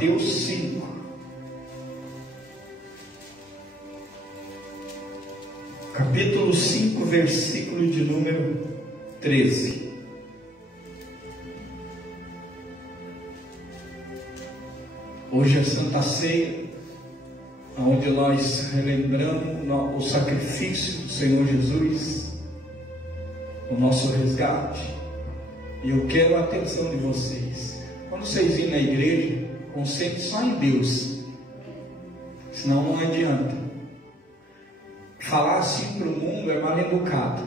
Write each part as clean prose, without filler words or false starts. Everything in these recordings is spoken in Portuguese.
Mateus 5. Capítulo 5, versículo de número 13. Hoje é Santa Ceia, onde nós relembramos o sacrifício do Senhor Jesus, o nosso resgate. E eu quero a atenção de vocês. Quando vocês virem na igreja, concentre só em Deus, senão não adianta. Falar assim para o mundo é mal educado.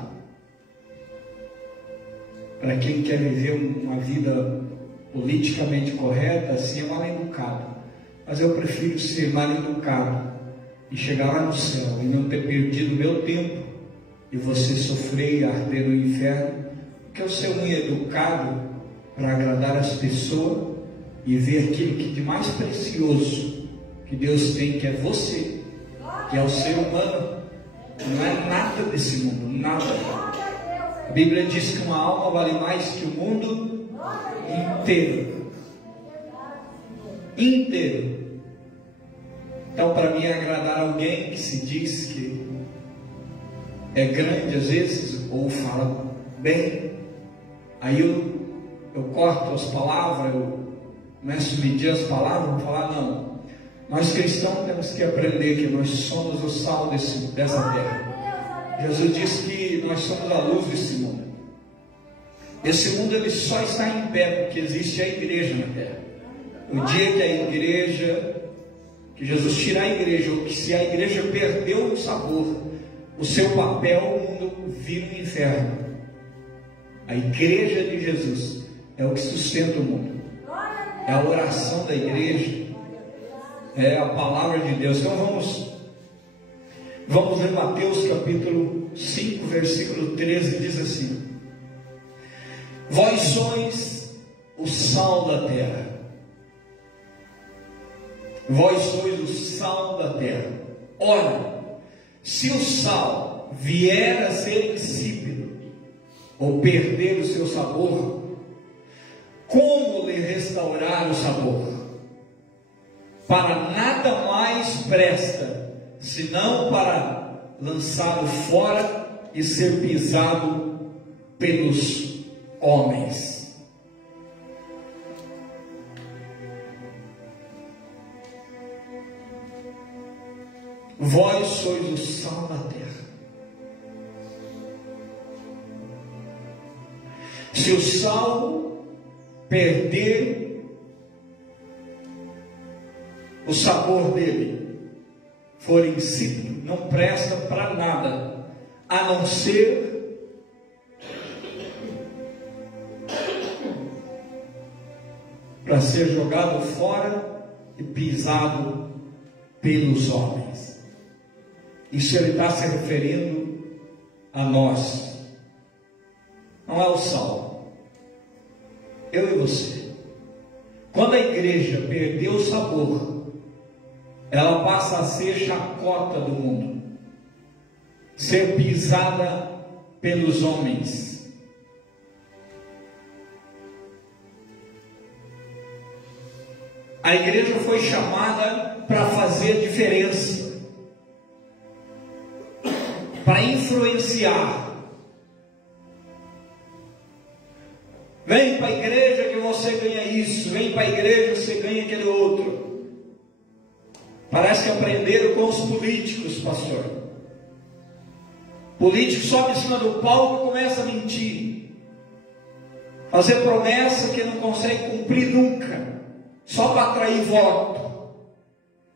Para quem quer viver uma vida politicamente correta, assim é mal educado. Mas eu prefiro ser mal educado e chegar lá no céu e não ter perdido meu tempo e você sofrer e arder no inferno, porque eu ser um educado para agradar as pessoas e ver aquilo que de mais precioso que Deus tem, que é você, que é o ser humano. Não é nada desse mundo, nada. A Bíblia diz que uma alma vale mais que o mundo inteiro. Inteiro. Então, para mim, agradar alguém que se diz que é grande às vezes, ou fala bem, aí eu corto as palavras, eu começo a medir as palavras, vou falar, não. Nós cristãos temos que aprender que nós somos o sal dessa terra. Jesus disse que nós somos a luz desse mundo. Esse mundo ele só está em pé porque existe a igreja na terra. O dia que a igreja, que Jesus tirar a igreja, ou que se a igreja perdeu o sabor, o seu papel, o mundo vira um inferno. A igreja de Jesus é o que sustenta o mundo. É a oração da igreja. É a palavra de Deus. Então vamos ler Mateus capítulo 5, versículo 13, diz assim: vós sois o sal da terra. Vós sois o sal da terra. Ora, se o sal vier a ser insípido, ou perder o seu sabor, como lhe restaurar o sabor? Para nada mais presta, senão para lançá-lo fora e ser pisado pelos homens. Vós sois o sal da terra. Se o sal perder o sabor dele, for insípido, não presta para nada, a não ser para ser jogado fora e pisado pelos homens. Isso ele está se referindo a nós. Não é o sal, eu e você. Quando a igreja perdeu o sabor, ela passa a ser chacota do mundo, ser pisada pelos homens. A igreja foi chamada para fazer a diferença, para influenciar. Vem para a igreja que você ganha isso, vem para a igreja que você ganha aquele outro. Parece que aprenderam com os políticos, pastor. Político sobe em cima do palco e começa a mentir, fazer promessa que não consegue cumprir nunca, só para atrair voto.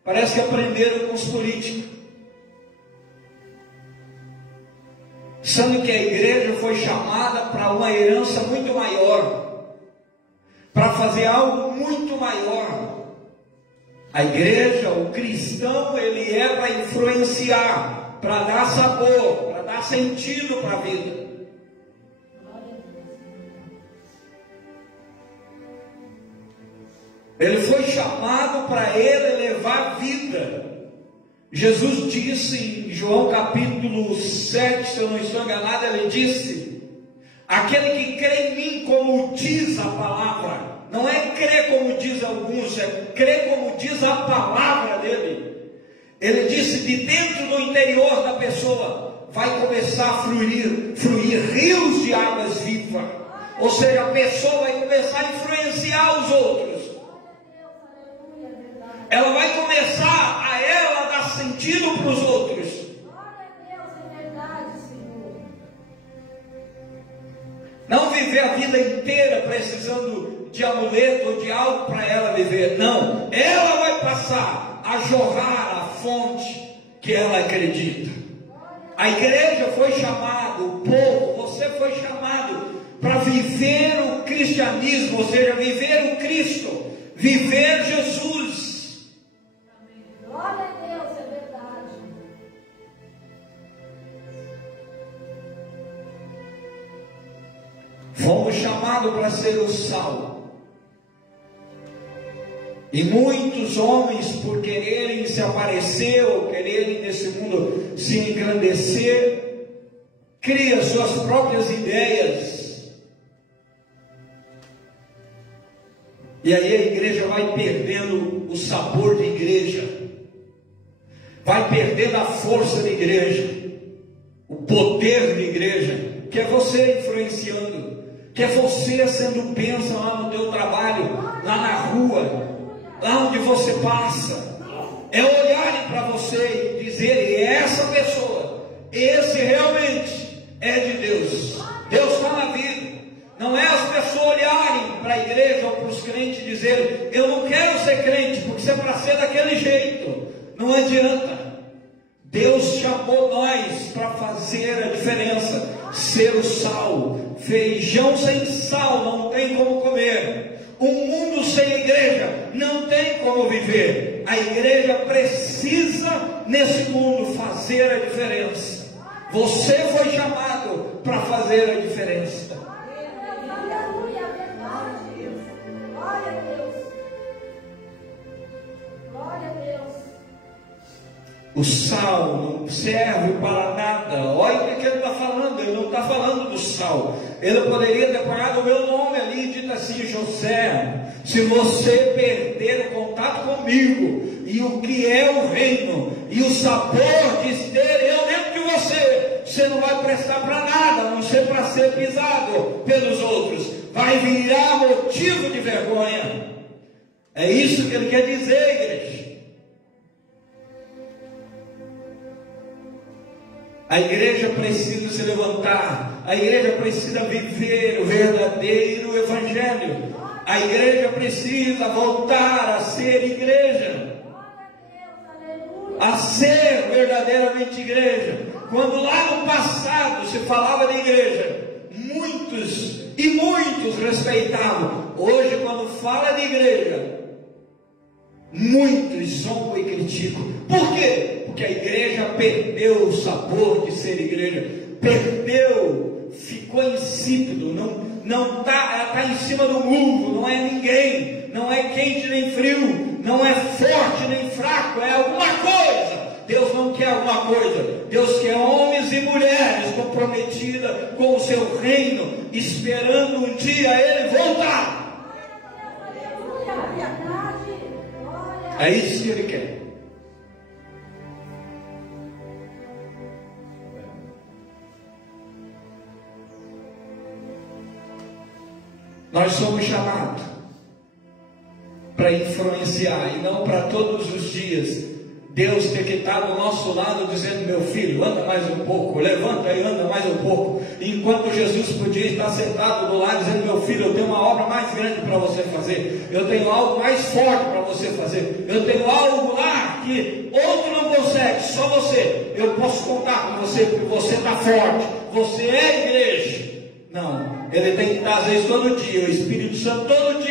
Parece que aprenderam com os políticos, sendo que a igreja foi chamada para uma herança muito maior, para fazer algo muito maior. A igreja, o cristão, ele é para influenciar, para dar sabor, para dar sentido para a vida. Ele foi chamado para ele levar vida. Jesus disse em João capítulo 7, se eu não estou enganado, ele disse: aquele que crê em mim, como diz a palavra, não é crer como diz alguns, é crer como diz a palavra dele. Ele disse: de dentro do interior da pessoa vai começar a fluir rios de águas vivas. Ou seja, a pessoa vai começar a influenciar os outros. Ela vai começar a ela dar sentido para os outros. Não viver a vida inteira precisando de amuleto ou de algo para ela viver. Não, ela vai passar a jorrar a fonte que ela acredita. A igreja foi chamada, o povo, você foi chamado para viver o cristianismo, ou seja, viver o Cristo, viver Jesus. Glória a Deus, é verdade. Fomos chamados para ser o sal. E muitos homens, por quererem se aparecer, ou quererem nesse mundo se engrandecer, criam suas próprias ideias. E aí a igreja vai perdendo o sabor de igreja, vai perdendo a força de igreja, o poder de igreja, que é você influenciando, que é você sendo bênção lá no teu trabalho, lá na rua, lá onde você passa. É olharem para você e dizerem: essa pessoa, esse realmente é de Deus. Deus está na vida. Não é as pessoas olharem para a igreja ou para os crentes e dizerem: eu não quero ser crente, porque isso é para ser daquele jeito. Não adianta. Deus chamou nós para fazer a diferença, ser o sal. Feijão sem sal não tem como comer. Um mundo sem igreja não tem como viver. A igreja precisa nesse mundo fazer a diferença. Você foi chamado para fazer a diferença. Aleluia, verdade. Glória a Deus. Glória a Deus. O sal não serve para nada. Olha o que ele está falando. Ele não está falando do sal. Ele poderia ter parado o meu nome ali e dito assim: José, se você perder o contato comigo e o que é o reino e o sabor de ter eu dentro de você, você não vai prestar para nada, a não ser para ser pisado pelos outros. Vai virar motivo de vergonha. É isso que ele quer dizer, igreja. A igreja precisa se levantar. A igreja precisa viver o verdadeiro evangelho. A igreja precisa voltar a ser igreja, a ser verdadeiramente igreja. Quando lá no passado se falava de igreja, muitos respeitavam. Hoje, quando fala de igreja, muitos zombam e criticam. Por quê? Porque a igreja perdeu o sabor de ser igreja. Perdeu, ficou insípido, ela está em cima do muro, não é ninguém, não é quente nem frio, não é forte nem fraco, é alguma coisa. Deus não quer alguma coisa. Deus quer homens e mulheres comprometidas com o seu reino, esperando um dia Ele voltar. É isso que Ele quer. Nós somos chamados para influenciar e não para todos os dias Deus ter que estar do nosso lado dizendo: meu filho, anda mais um pouco, levanta e anda mais um pouco. Enquanto Jesus podia estar sentado do lado dizendo: meu filho, eu tenho uma obra mais grande para você fazer, eu tenho algo mais forte para você fazer, eu tenho algo lá que outro não consegue, só você. Eu posso contar com você porque você está forte, você é igreja. Não, ele tem que estar às vezes todo dia, o Espírito Santo todo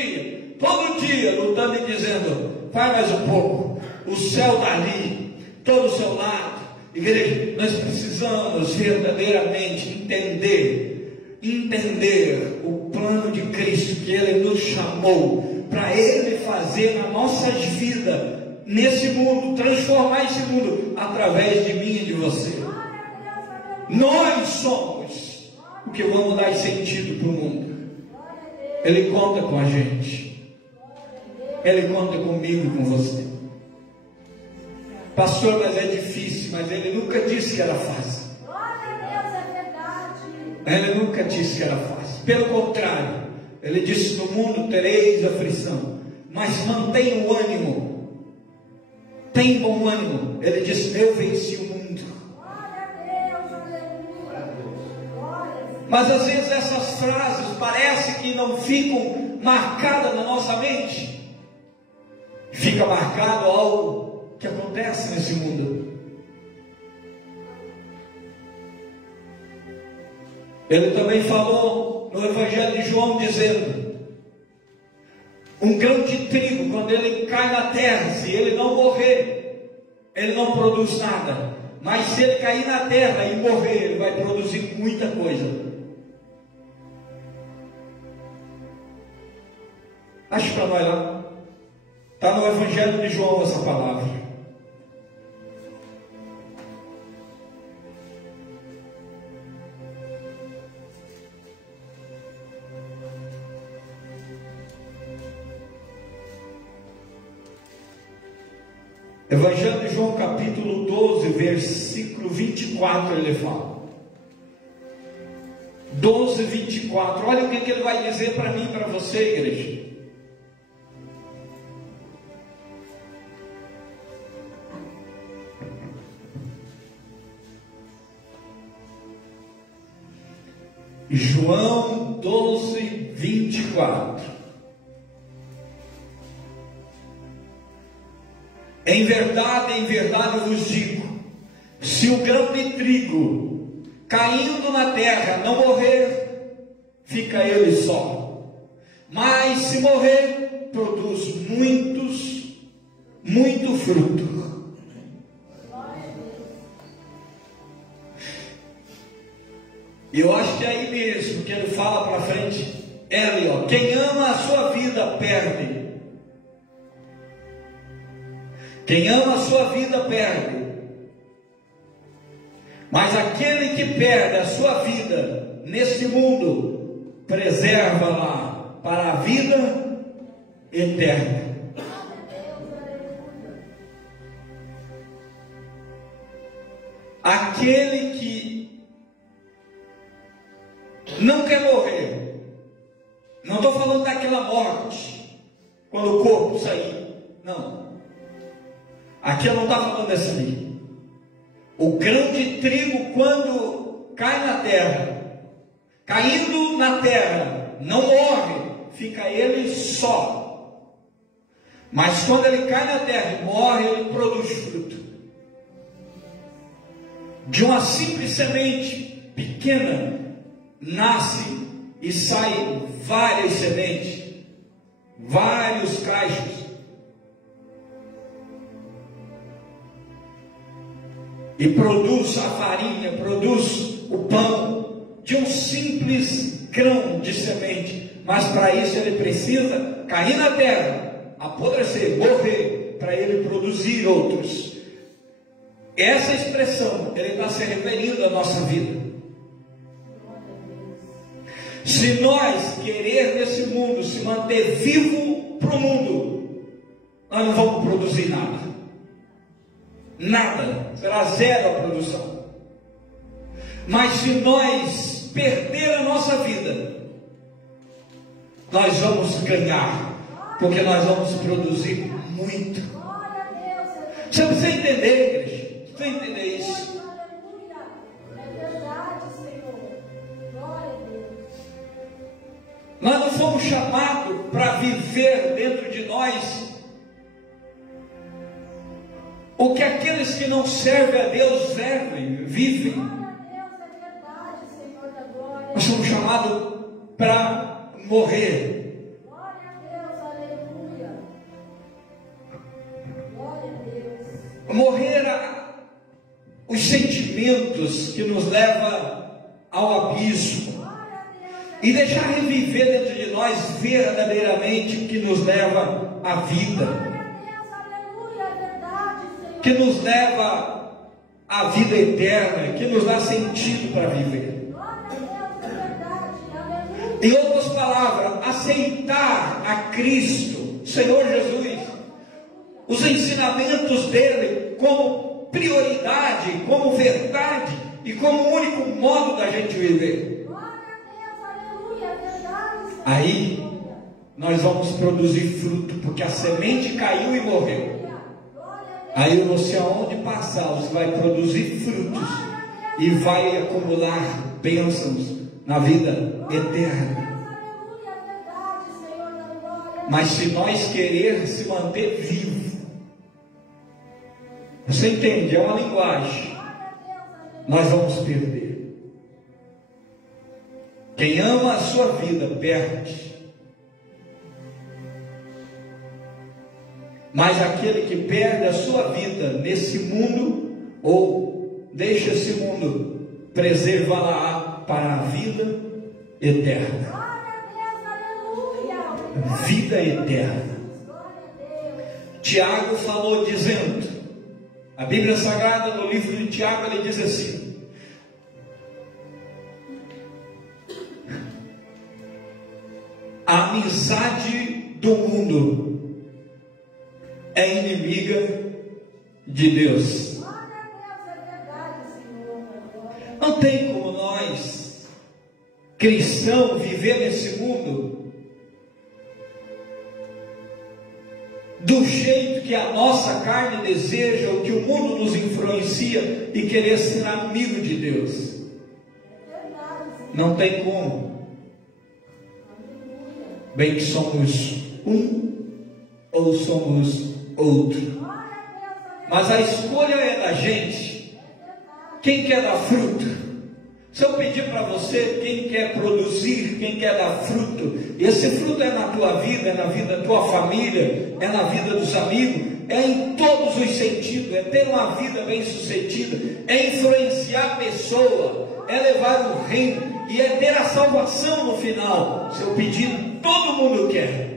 dia lutando e dizendo: vai mais um pouco, o céu está ali, todo o seu lado. Igreja, nós precisamos verdadeiramente entender o plano de Cristo, que Ele nos chamou para Ele fazer nas nossas vidas, nesse mundo, transformar esse mundo através de mim e de você. Nós somos o que vamos dar sentido para o mundo. Ele conta com a gente. Ele conta comigo e com você. Pastor, mas é difícil, mas Ele nunca disse que era fácil. Glória a Deus, é verdade. Ele nunca disse que era fácil. Pelo contrário, Ele disse: no mundo tereis aflição, mas mantenha o ânimo. Tem bom ânimo. Ele disse: eu venci o mundo. Glória a Deus, aleluia. Glória a Deus. Mas às vezes essas frases parece que não ficam marcadas na nossa mente. Fica marcado algo que acontece nesse mundo. Ele também falou no Evangelho de João, dizendo: um grão de trigo, quando ele cai na terra, se ele não morrer, ele não produz nada. Mas se ele cair na terra e morrer, ele vai produzir muita coisa. Acho para nós lá. Está no Evangelho de João essa palavra. Evangelho de João, capítulo 12, versículo 24, ele fala. 12, 24. Olha o que ele vai dizer para mim e para você, igreja. João 12, 24. Em verdade vos digo, se o grão de trigo caindo na terra não morrer, fica ele só. Mas se morrer, produz muito fruto. E eu acho que é aí mesmo que ele fala para frente. Ele, ó, quem ama a sua vida perde. Quem ama a sua vida perde. Mas aquele que perde a sua vida neste mundo, preserva-la para a vida eterna. Aquele que não quer morrer, não estou falando daquela morte, quando o corpo sair, não. Aqui eu não está falando dessa ali. O grão de trigo, quando cai na terra, caindo na terra, não morre, fica ele só. Mas quando ele cai na terra e morre, ele produz fruto. De uma simples semente pequena, nasce e sai várias sementes, vários cachos. E produz a farinha, produz o pão, de um simples grão de semente. Mas para isso ele precisa cair na terra, apodrecer, morrer, para ele produzir outros. Essa expressão, ele está se referindo à nossa vida. Se nós querer nesse mundo se manter vivo para o mundo, nós não vamos produzir nada. Nada, será zero a produção. Mas se nós perder a nossa vida, nós vamos ganhar, porque nós vamos produzir muito. Você precisa entender, igreja. Você precisa entender isso. É verdade, Senhor. Glória a Deus. Nós não fomos chamados para viver dentro de nós o que aqueles que não servem a Deus vivem. Glória a Deus, é verdade, Senhor da glória. Nós somos chamados para morrer. Glória a Deus, aleluia. Glória a Deus. Morrer os sentimentos que nos levam ao abismo. Glória a Deus. E deixar reviver dentro de nós verdadeiramente o que nos leva à vida. Glória a Deus, aleluia, é verdade, Senhor. Que nos leva à vida eterna, que nos dá sentido para viver. Glória a Deus, é verdade, aleluia. Em outras palavras, aceitar a Cristo o Senhor Jesus, os ensinamentos dele como prioridade, como verdade e como único modo da gente viver. Aí nós vamos produzir fruto, porque a semente caiu e morreu. Aí você, aonde passar, você vai produzir frutos e vai acumular bênçãos na vida eterna. Mas se nós querer se manter vivo, você entende? É uma linguagem. Nós vamos perder. Quem ama a sua vida perde. Mas aquele que perde a sua vida nesse mundo, ou deixa esse mundo, preserva-la para a vida eterna. Vida eterna. Tiago falou dizendo, a Bíblia Sagrada no livro de Tiago, ele diz assim: a amizade do mundo é inimiga de Deus. Não tem como nós, cristãos, viver nesse mundo do jeito que a nossa carne deseja, o que o mundo nos influencia, e querer ser amigo de Deus. Não tem como. Bem que somos um ou somos outro. Mas a escolha é da gente. Quem quer dar fruto? Se eu pedir para você, quem quer produzir, quem quer dar fruto, e esse fruto é na tua vida, é na vida da tua família, é na vida dos amigos, é em todos os sentidos, é ter uma vida bem sucedida, é influenciar a pessoa, é levar o reino, e é ter a salvação no final. Se eu pedir, todo mundo quer.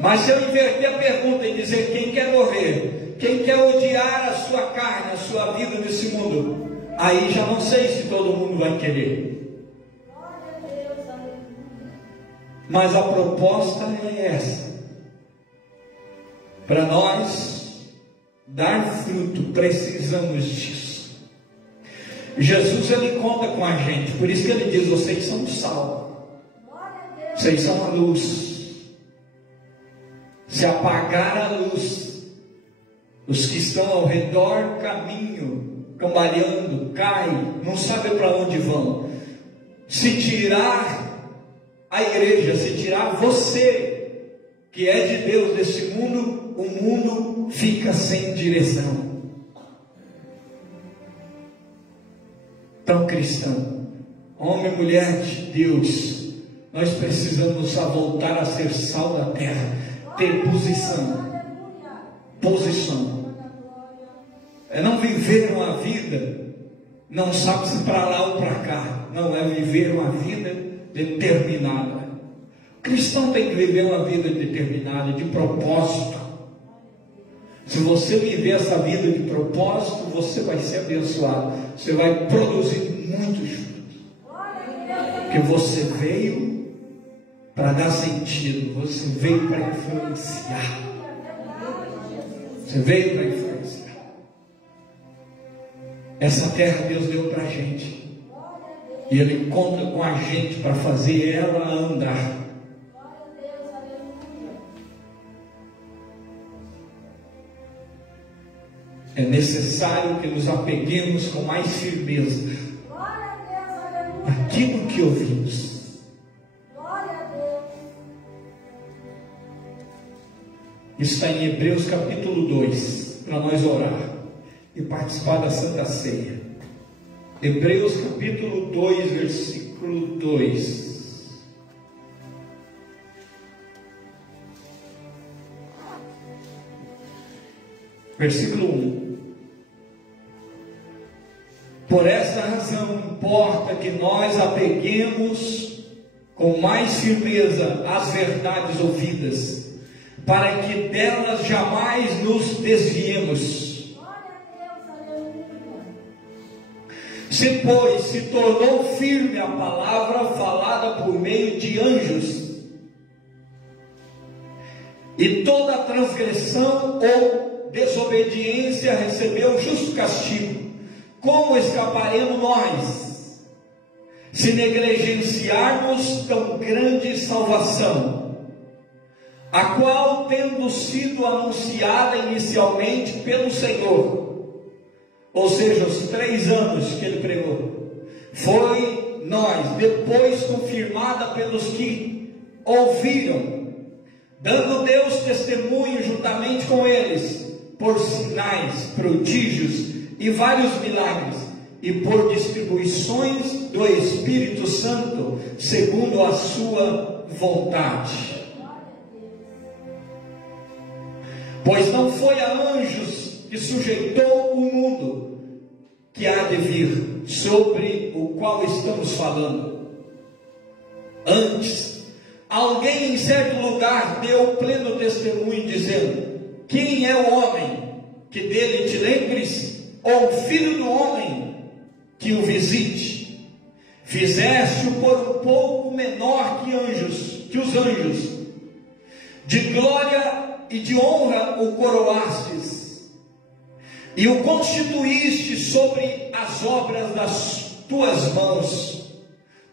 Mas se eu inverter a pergunta e dizer quem quer morrer, quem quer odiar a sua carne, a sua vida nesse mundo, aí já não sei se todo mundo vai querer. Mas a proposta é essa. Para nós dar fruto, precisamos disso. Jesus, ele conta com a gente, por isso que ele diz: vocês são o sal, vocês são a luz. Se apagar a luz, os que estão ao redor caminho, cambaleando, caem, não sabem para onde vão. Se tirar a igreja, se tirar você, que é de Deus desse mundo, o mundo fica sem direção. Então, cristão, homem e mulher de Deus, nós precisamos voltar a ser sal da terra, ter posição, é não viver uma vida, não sabe se para lá ou para cá, não, é viver uma vida determinada. O cristão tem que viver uma vida determinada, de propósito. Se você viver essa vida de propósito, você vai ser abençoado, você vai produzir muitos frutos, porque você veio para dar sentido, você veio para influenciar, você veio para influenciar. Essa terra Deus deu para a gente, e Ele conta com a gente para fazer ela andar. É necessário que nos apeguemos com mais firmeza àquilo que ouvimos. Isso está em Hebreus capítulo 2, para nós orar e participar da Santa Ceia. Hebreus capítulo 2, versículo 2. Versículo 1. Por esta razão importa que nós apeguemos com mais firmeza às verdades ouvidas, para que delas jamais nos desviemos. Se, pois, se tornou firme a palavra falada por meio de anjos, e toda transgressão ou desobediência recebeu justo castigo. Como escaparemos nós, se negligenciarmos tão grande salvação, a qual, tendo sido anunciada inicialmente pelo Senhor, ou seja, os 3 anos que ele pregou, foi nós, depois confirmada pelos que ouviram, dando Deus testemunho juntamente com eles, por sinais, prodígios e vários milagres, e por distribuições do Espírito Santo, segundo a sua vontade. Pois não foi a anjos que sujeitou o mundo que há de vir, sobre o qual estamos falando. Antes, alguém em certo lugar deu pleno testemunho, dizendo: quem é o homem que dele te lembres, ou o filho do homem que o visite? Fizeste-o por um pouco menor que os anjos, de glória e de honra o coroastes, e o constituíste sobre as obras das tuas mãos.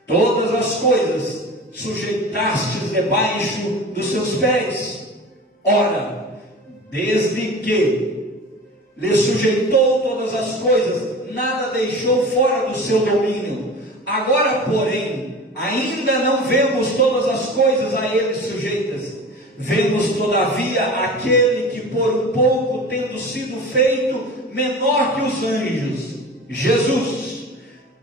Todas as coisas sujeitastes debaixo dos seus pés. Ora, desde que lhe sujeitou todas as coisas, nada deixou fora do seu domínio. Agora, porém, ainda não vemos todas as coisas a ele sujeitas. Vemos, todavia, aquele que por um pouco, tendo sido feito menor que os anjos, Jesus,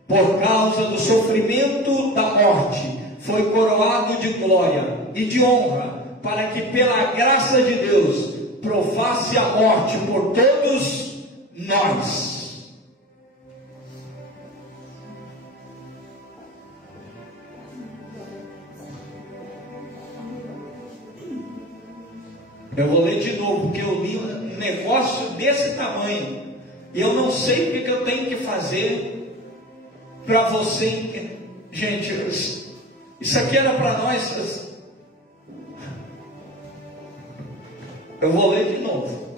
por causa do sofrimento da morte, foi coroado de glória e de honra, para que pela graça de Deus provasse a morte por todos nós. Eu vou ler de novo, porque eu li um negócio desse tamanho, e eu não sei o que eu tenho que fazer para você. Gente, isso aqui era para nós. Eu vou ler de novo.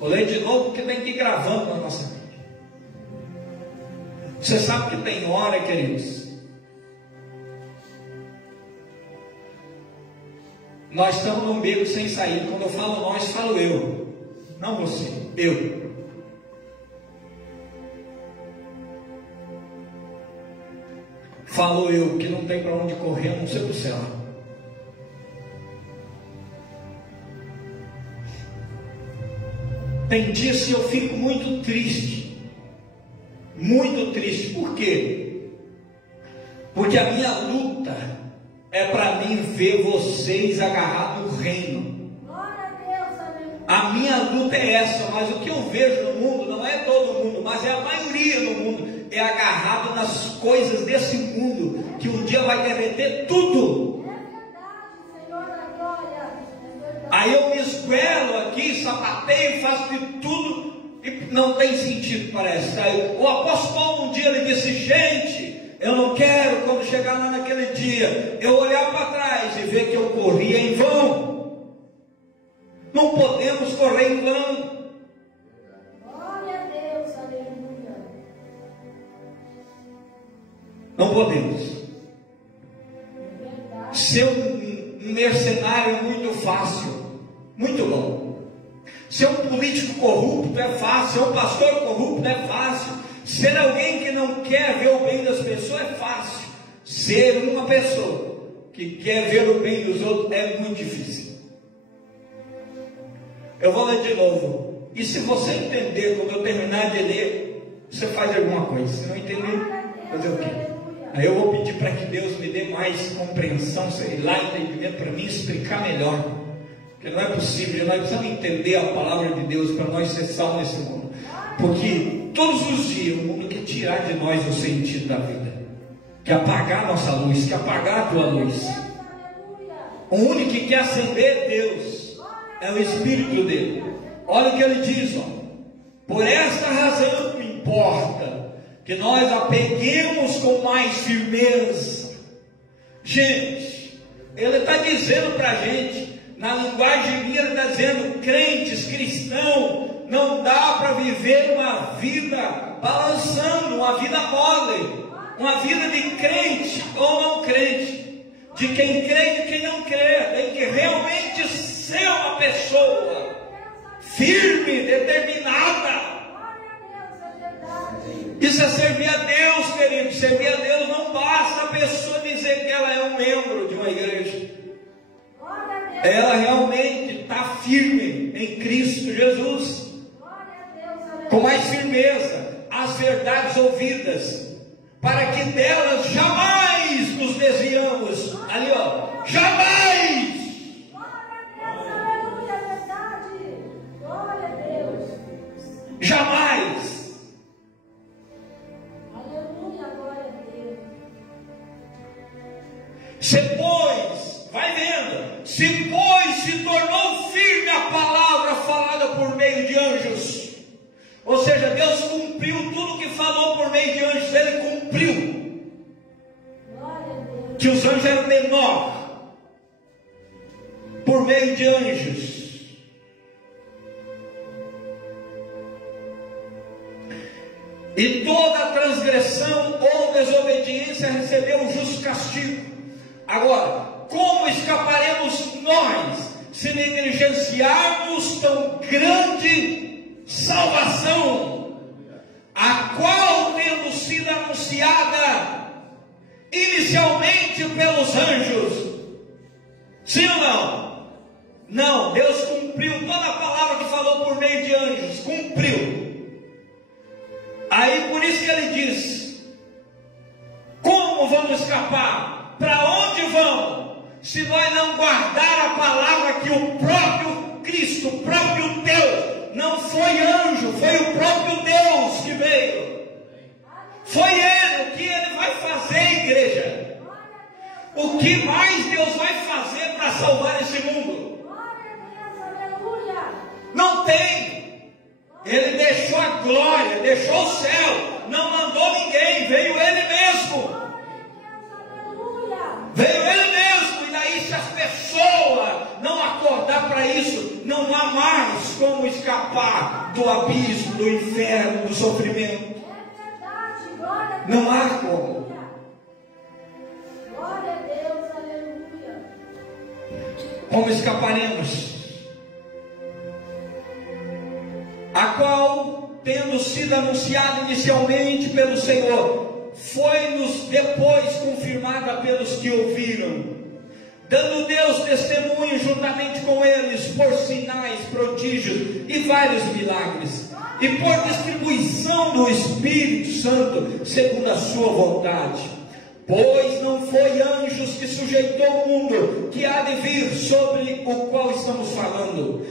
Vou ler de novo, porque tem que ir gravando na nossa mente. Você sabe que tem hora, queridos, nós estamos num beco sem saída. Quando eu falo nós, falo eu, não você, eu. Falo eu, que não tem para onde correr, a não ser para o céu. Tem dias que eu fico muito triste. Muito triste. Por quê? Porque a minha luta é para mim ver vocês agarrados no reino. A minha luta é essa, mas o que eu vejo no mundo, não é todo mundo, mas é a maioria no mundo, é agarrado nas coisas desse mundo, que um dia vai derreter tudo. Aí eu me esguelo aqui, sapateio, faço de tudo, e não tem sentido, parece. Aí, o apóstolo Paulo um dia ele disse: gente, eu não quero, quando chegar lá naquele dia, eu olhar para trás e ver que eu corria em vão. Não podemos correr em vão. Glória a Deus, aleluia. Não podemos. Ser um mercenário é muito fácil, muito bom. Ser um político corrupto é fácil. Ser um pastor corrupto é fácil. Ser alguém que não quer ver o bem das pessoas é fácil. Ser uma pessoa que quer ver o bem dos outros é muito difícil. Eu vou ler de novo. E se você entender, quando eu terminar de ler, você faz alguma coisa. Se não entender, fazer o quê? Aí eu vou pedir para que Deus me dê mais compreensão, sei lá, entendimento, para mim explicar melhor. Porque não é possível, nós precisamos entender a palavra de Deus para nós ser salvos nesse mundo. Porque todos os dias o mundo quer tirar de nós o sentido da vida, quer apagar a nossa luz, quer apagar a tua luz. O único que quer acender é Deus, é o Espírito dele. Olha o que ele diz, ó: por esta razão importa que nós apeguemos com mais firmeza. Gente, ele está dizendo para a gente Na linguagem minha, ele está dizendo: crentes, cristão, não dá para viver uma vida balançando, uma vida mole, uma vida de crente ou não crente, de quem crê e de quem não crê. Tem que realmente ser uma pessoa firme, determinada. Isso é servir a Deus, querido. Servir a Deus não basta a pessoa dizer que ela é um membro de uma igreja. Ela realmente está firme em Cristo Jesus, com mais firmeza, as verdades ouvidas, para que delas jamais nos desviamos. Ali, ó, jamais. Jamais. Se pois, vai vendo, se pois se tornou firme a palavra falada por meio de anjos, ou seja, Deus cumpriu tudo que falou por meio de anjos, Ele cumpriu, que os anjos eram menores, por meio de anjos. E toda transgressão ou desobediência recebeu um justo castigo. Agora, como escaparemos nós se negligenciarmos tão grande salvação, a qual, tendo sido anunciada inicialmente pelos anjos? Sim ou não? Não, Deus cumpriu toda a palavra que falou por meio de anjos, cumpriu. Aí por isso que ele diz: como vamos escapar? Para onde vamos? Se nós não guardar a palavra que o próprio Cristo, o próprio Deus, não foi anjo, foi o próprio Deus que veio. Foi Ele. O que Ele vai fazer, igreja? O que mais Deus vai fazer para salvar esse mundo? Não tem. Ele deixou a glória, deixou o céu, não mandou ninguém, veio Ele mesmo. Veio Ele mesmo. E daí, se as pessoas não acordar para isso, não há mais como escapar do abismo, do inferno, do sofrimento. Não há como. Glória a Deus, aleluia. Como escaparemos? A qual, tendo sido anunciada inicialmente pelo Senhor, foi-nos depois confirmada pelos que ouviram, dando Deus testemunho juntamente com eles por sinais, prodígios e vários milagres, e por distribuição do Espírito Santo, segundo a sua vontade. Pois não foi anjos que sujeitou o mundo que há de vir, sobre o qual estamos falando.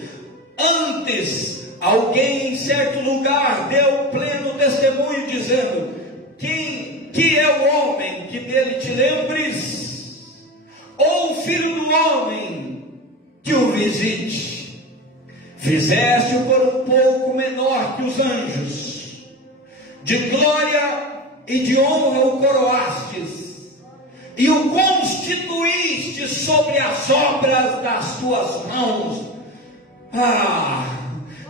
Antes, alguém em certo lugar deu pleno testemunho, dizendo: que é o homem que dele te lembres? Ou o filho do homem que o visite? Fizeste-o por um pouco menor que os anjos, de glória e de honra o coroastes, e o constituíste sobre as obras das tuas mãos.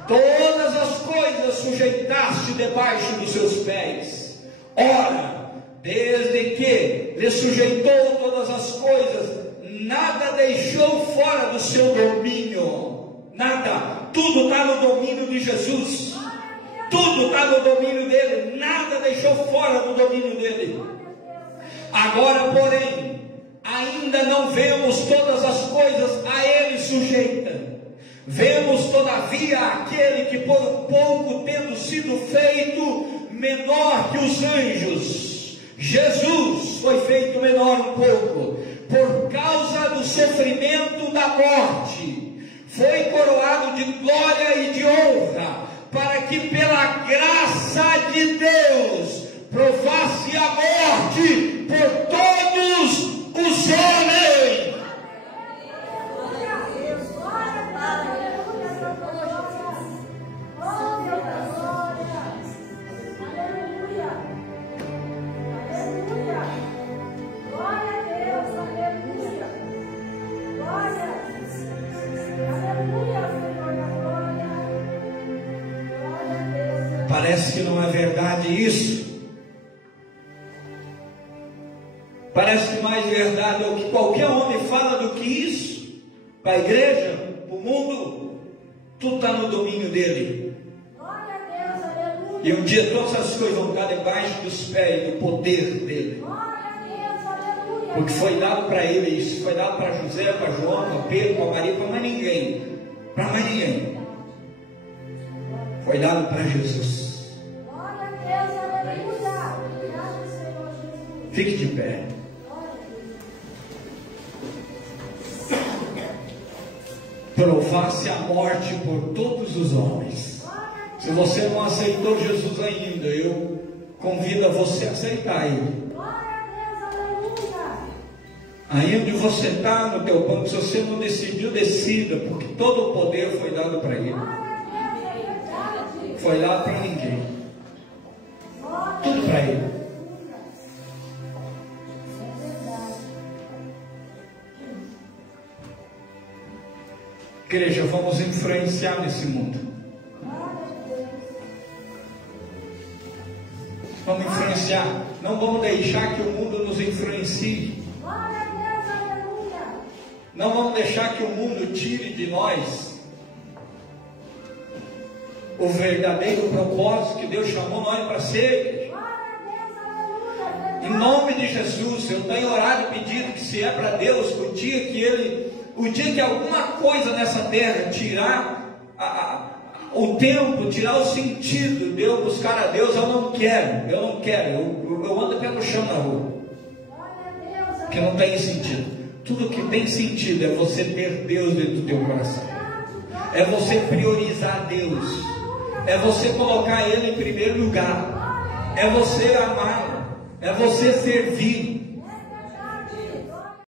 Todas as coisas sujeitaste debaixo dos seus pés. Ora, desde que lhe sujeitou todas as coisas, nada deixou fora do seu domínio. Nada. Tudo está no domínio de Jesus. Tudo está no domínio dele. Nada deixou fora do domínio dele. Agora, porém, ainda não vemos todas as coisas a ele sujeita. Vemos, todavia, aquele que por um pouco, tendo sido feito menor que os anjos, Jesus foi feito menor um pouco, por causa do sofrimento da morte, foi coroado de glória e de honra, para que pela graça de Deus provasse a morte por todos os homens. Parece que não é verdade isso. Parece que mais verdade é o que qualquer homem fala do que isso. Para a igreja, para o mundo, tudo está no domínio dele. Glória a Deus, aleluia. E um dia todas as coisas vão estar debaixo dos pés do poder dele. Glória a Deus, aleluia. Porque foi dado para ele isso. Foi dado para José, para João, para Pedro, para Maria, para mais ninguém. Para mais ninguém. Foi dado para Jesus. Glória a Deus, aleluia. Obrigado, Senhor Jesus. Fique de pé. Glória a Deus. Provasse a morte por todos os homens. Glória a Deus. Se você não aceitou Jesus ainda, eu convido a você a aceitar Ele. Glória a Deus, aleluia. Aí onde você está no teu banco, se você não decidiu, decida, porque todo o poder foi dado para Ele. Glória a Deus, é verdade. Foi dado para ninguém. Glória a Tudo Deus, para Ele. aleluia. É verdade. Igreja, vamos influenciar nesse mundo. Glória a Deus. Vamos influenciar. Não vamos deixar que o mundo nos influencie. Glória a Deus, aleluia. Não vamos deixar que o mundo tire de nós o verdadeiro propósito que Deus chamou nós para ser. Glória a Deus, aleluia. Em nome de Jesus, eu tenho orado e pedido que, se é para Deus, o dia que alguma coisa nessa terra tirar o tempo, tirar o sentido de eu buscar a Deus, eu não quero. Eu ando pelo chão na rua, Glória a Deus, porque não tem sentido. Tudo que tem sentido é você ter Deus dentro do teu coração, é você priorizar Deus, é você colocar Ele em primeiro lugar, é você amá-lo, é você servir,